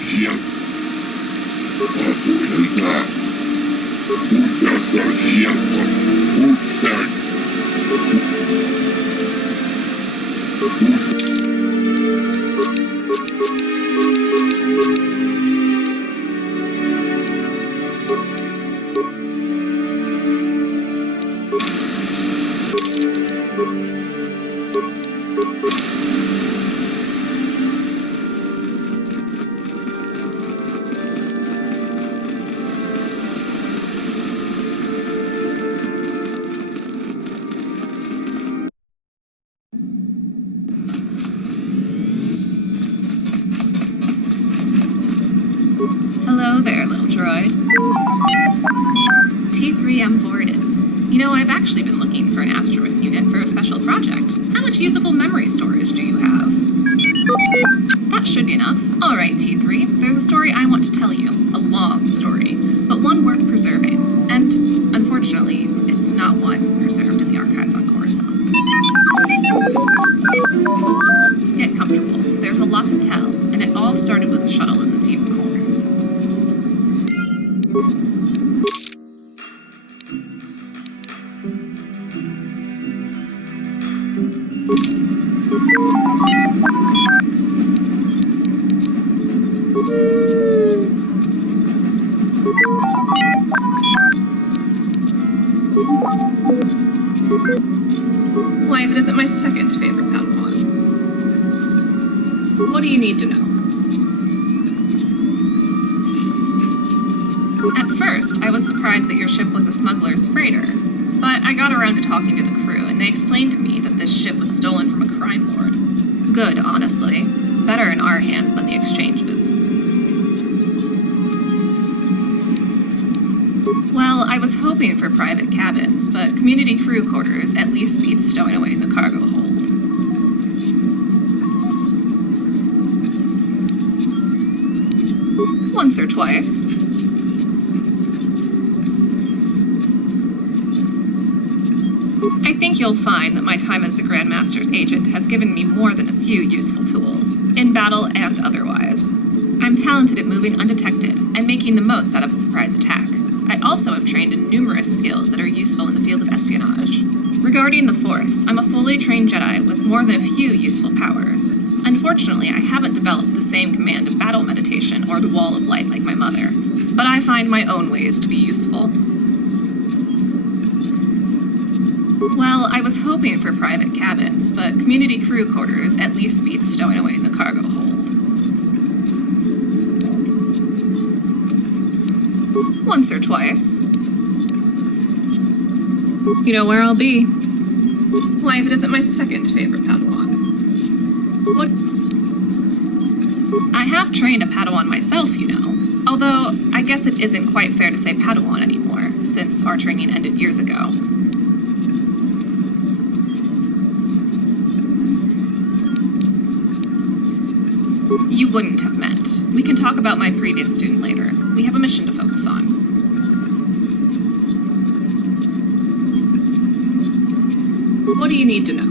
ship. Who's got a ship? Who's Hello there, little droid. T3M4 it is. You know, I've actually been looking for an asteroid unit for a special project. How much usable memory storage do you have? That should be enough. Alright, T3, there's a story I want to tell you. A long story, but one worth preserving. And, unfortunately, it's not one preserved in the archives on Coruscant. Get comfortable. There's a lot to tell, and it all started with a shuttle in the deep core. Why, if it isn't my second favorite Padawan. What do you need to know? At first, I was surprised that your ship was a smuggler's freighter, but I got around to talking to the crew, and they explained to me that this ship was stolen from a crime lord. Good, honestly. Better in our hands than the exchanges. Well, I was hoping for private cabins, but community crew quarters at least beats stowing away in the cargo hold. Once or twice. I think you'll find that my time as the Grandmaster's agent has given me more than a few useful tools, in battle and otherwise. I'm talented at moving undetected and making the most out of a surprise attack. I also have trained in numerous skills that are useful in the field of espionage. Regarding the Force, I'm a fully trained Jedi with more than a few useful powers. Unfortunately, I haven't developed the same command of battle meditation or the Wall of Light like my mother, but I find my own ways to be useful. Well, I was hoping for private cabins, but community crew quarters at least beats stowing away in the cargo hold. Once or twice. You know where I'll be. Why, if it isn't my second favorite Padawan. What? I have trained a Padawan myself, you know. Although, I guess it isn't quite fair to say Padawan anymore, since our training ended years ago. You wouldn't have met. We can talk about my previous student later. We have a mission to focus on. What do you need to know?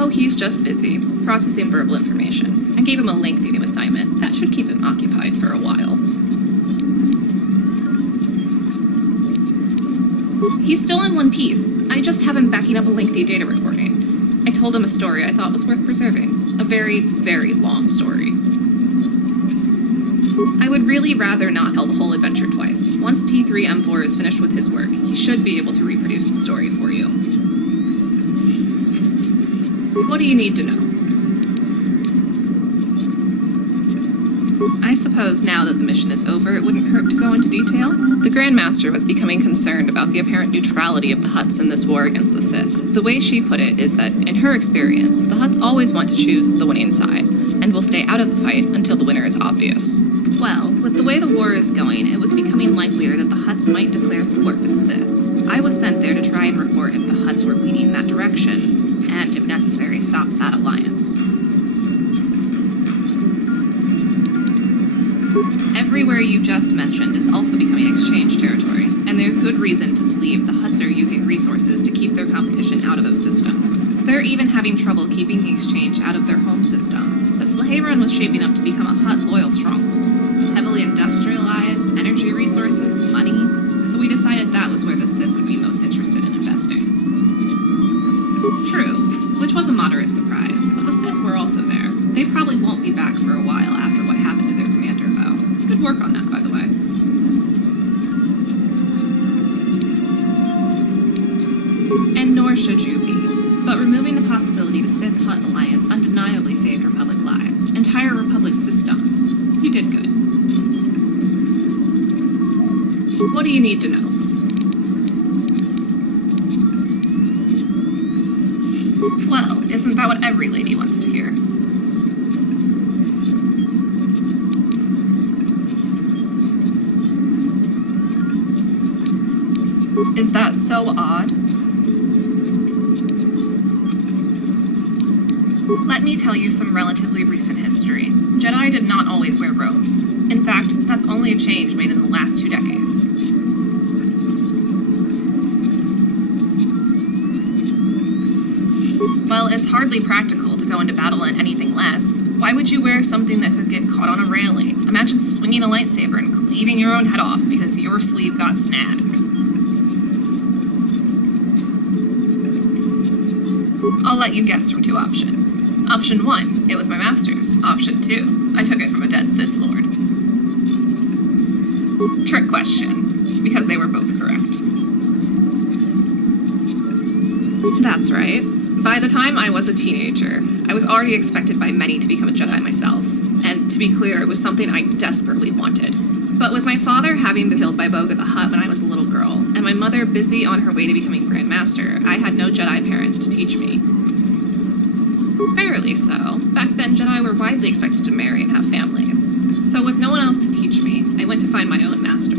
Oh, he's just busy, processing verbal information. I gave him a lengthy new assignment. That should keep him occupied for a while. He's still in one piece. I just have him backing up a lengthy data recording. I told him a story I thought was worth preserving. A very, very long story. I would really rather not tell the whole adventure twice. Once T3M4 is finished with his work, he should be able to reproduce the story for you. What do you need to know? I suppose now that the mission is over, it wouldn't hurt to go into detail. The Grandmaster was becoming concerned about the apparent neutrality of the Hutts in this war against the Sith. The way she put it is that, in her experience, the Hutts always want to choose the winning side, and will stay out of the fight until the winner is obvious. Well, with the way the war is going, it was becoming likelier that the Hutts might declare support for the Sith. I was sent there to try and report if the Hutts were leaning in that direction, and, if necessary, stop that alliance. Everywhere you just mentioned is also becoming exchange territory, and there's good reason to believe the Hutts are using resources to keep their competition out of those systems. They're even having trouble keeping the exchange out of their home system, but Sleheyron was shaping up to become a Hutt loyal stronghold. Heavily industrialized, energy resources, money, so we decided that was where the Sith would be most interested in investing. True, which was a moderate surprise, but the Sith were also there. They probably won't be back for a while after what happened to their commander, though. Good work on that, by the way. And nor should you be. But removing the possibility of a Sith-Hutt alliance undeniably saved Republic lives, entire Republic systems. You did good. What do you need to know? Well, isn't that what every lady wants to hear? Is that so odd? Let me tell you some relatively recent history. Jedi did not always wear robes. In fact, that's only a change made in the last 2 decades. Well, it's hardly practical to go into battle in anything less. Why would you wear something that could get caught on a railing? Imagine swinging a lightsaber and cleaving your own head off because your sleeve got snagged. I'll let you guess from 2 options. Option 1, it was my master's. Option 2, I took it from a dead Sith Lord. Trick question, because they were both correct. That's right. By the time I was a teenager, I was already expected by many to become a Jedi myself. And to be clear, it was something I desperately wanted. But with my father having been killed by Boga the Hutt when I was a little girl, and my mother busy on her way to becoming Grand Master, I had no Jedi parents to teach me. Fairly so. Back then, Jedi were widely expected to marry and have families. So with no one else to teach me, I went to find my own master.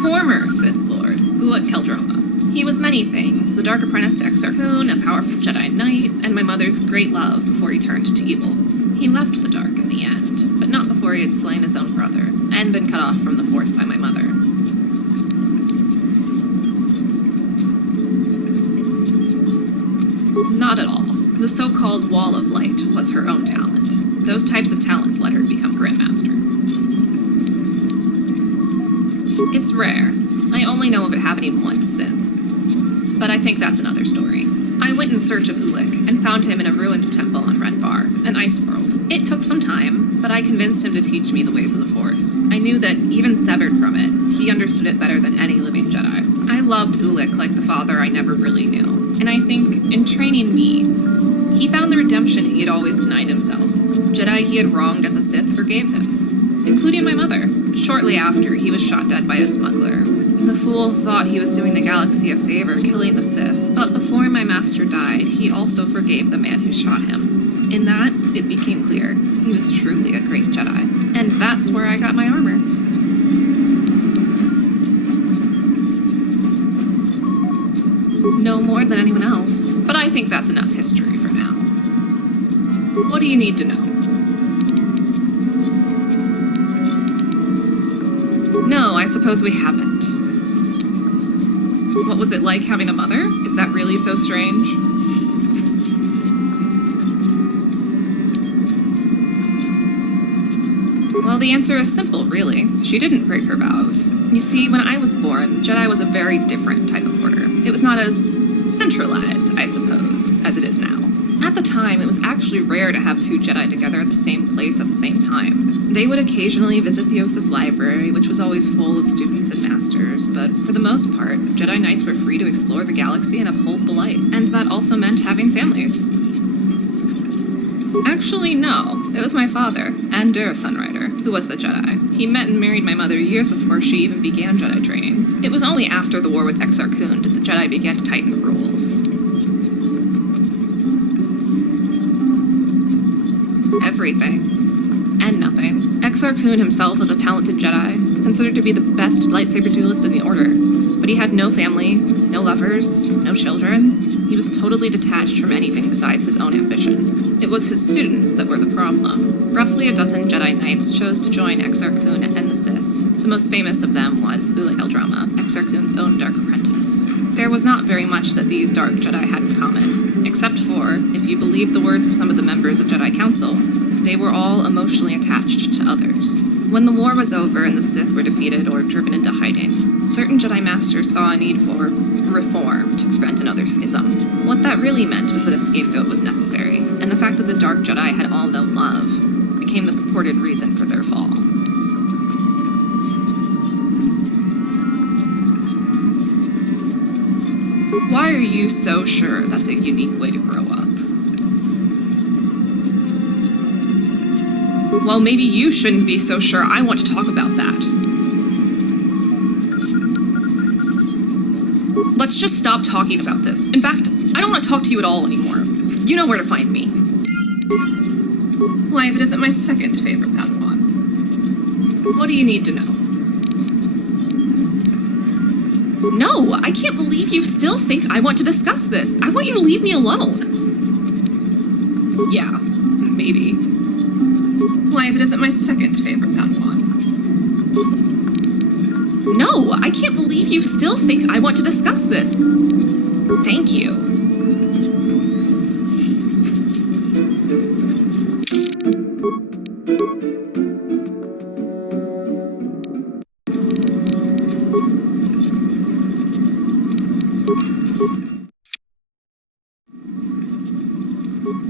Former Sith Lord, Ulic Qel-Droma. He was many things, the Dark Apprentice to Exar Kun, a powerful Jedi Knight, and my mother's great love before he turned to evil. He left the Dark in the end, but not before he had slain his own brother, and been cut off from the Force by my mother. Not at all. The so-called Wall of Light was her own talent. Those types of talents led her to become Grandmaster. It's rare. I only know of it happening once since. But I think that's another story. I went in search of Ulic and found him in a ruined temple on Renvar, an ice world. It took some time, but I convinced him to teach me the ways of the Force. I knew that, even severed from it, he understood it better than any living Jedi. I loved Ulic like the father I never really knew. And I think, in training me, he found the redemption he had always denied himself. Jedi he had wronged as a Sith forgave him, including my mother. Shortly after, he was shot dead by a smuggler. The fool thought he was doing the galaxy a favor, killing the Sith, but before my master died, he also forgave the man who shot him. In that, it became clear he was truly a great Jedi. And that's where I got my armor. No more than anyone else, but I think that's enough history for now. What do you need to know? No, I suppose we haven't. What was it like having a mother? Is that really so strange? Well, the answer is simple, really. She didn't break her vows. You see, when I was born, Jedi was a very different type of order. It was not as centralized, I suppose, as it is now. At the time, it was actually rare to have 2 Jedi together at the same place at the same time. They would occasionally visit the Ossus library, which was always full of students and masters, but for the most part, Jedi Knights were free to explore the galaxy and uphold the light, and that also meant having families. Actually, no. It was my father, and Sunrider, who was the Jedi. He met and married my mother years before she even began Jedi training. It was only after the war with Exar Kun that the Jedi began to tighten the rules. Everything. And nothing. Exar Kun himself was a talented Jedi, considered to be the best lightsaber duelist in the Order, but he had no family, no lovers, no children. He was totally detached from anything besides his own ambition. It was his students that were the problem. Roughly a dozen Jedi Knights chose to join Exar Kun and the Sith. The most famous of them was Eldroma, Exar Kun's own Dark Apprentice. There was not very much that these Dark Jedi had in common, except for, if you believe the words of some of the members of Jedi Council, they were all emotionally attached to others. When the war was over and the Sith were defeated or driven into hiding, certain Jedi Masters saw a need for reform to prevent another schism. What that really meant was that a scapegoat was necessary, and the fact that the Dark Jedi had all known love became the purported reason for their fall. Why are you so sure that's a unique way to grow up? Well, maybe you shouldn't be so sure. I want to talk about that. Let's just stop talking about this. In fact, I don't want to talk to you at all anymore. You know where to find me. Why, if it isn't my second favorite Padawan? What do you need to know? No, I can't believe you still think I want to discuss this. I want you to leave me alone. Yeah, maybe. Why, if it isn't my second favorite Padawan? No, I can't believe you still think I want to discuss this. Thank you.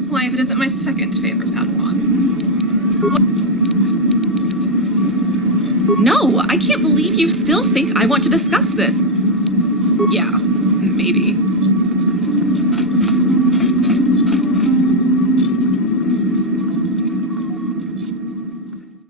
Why, if it isn't my second favorite Padawan? No, I can't believe you still think I want to discuss this. Yeah, maybe.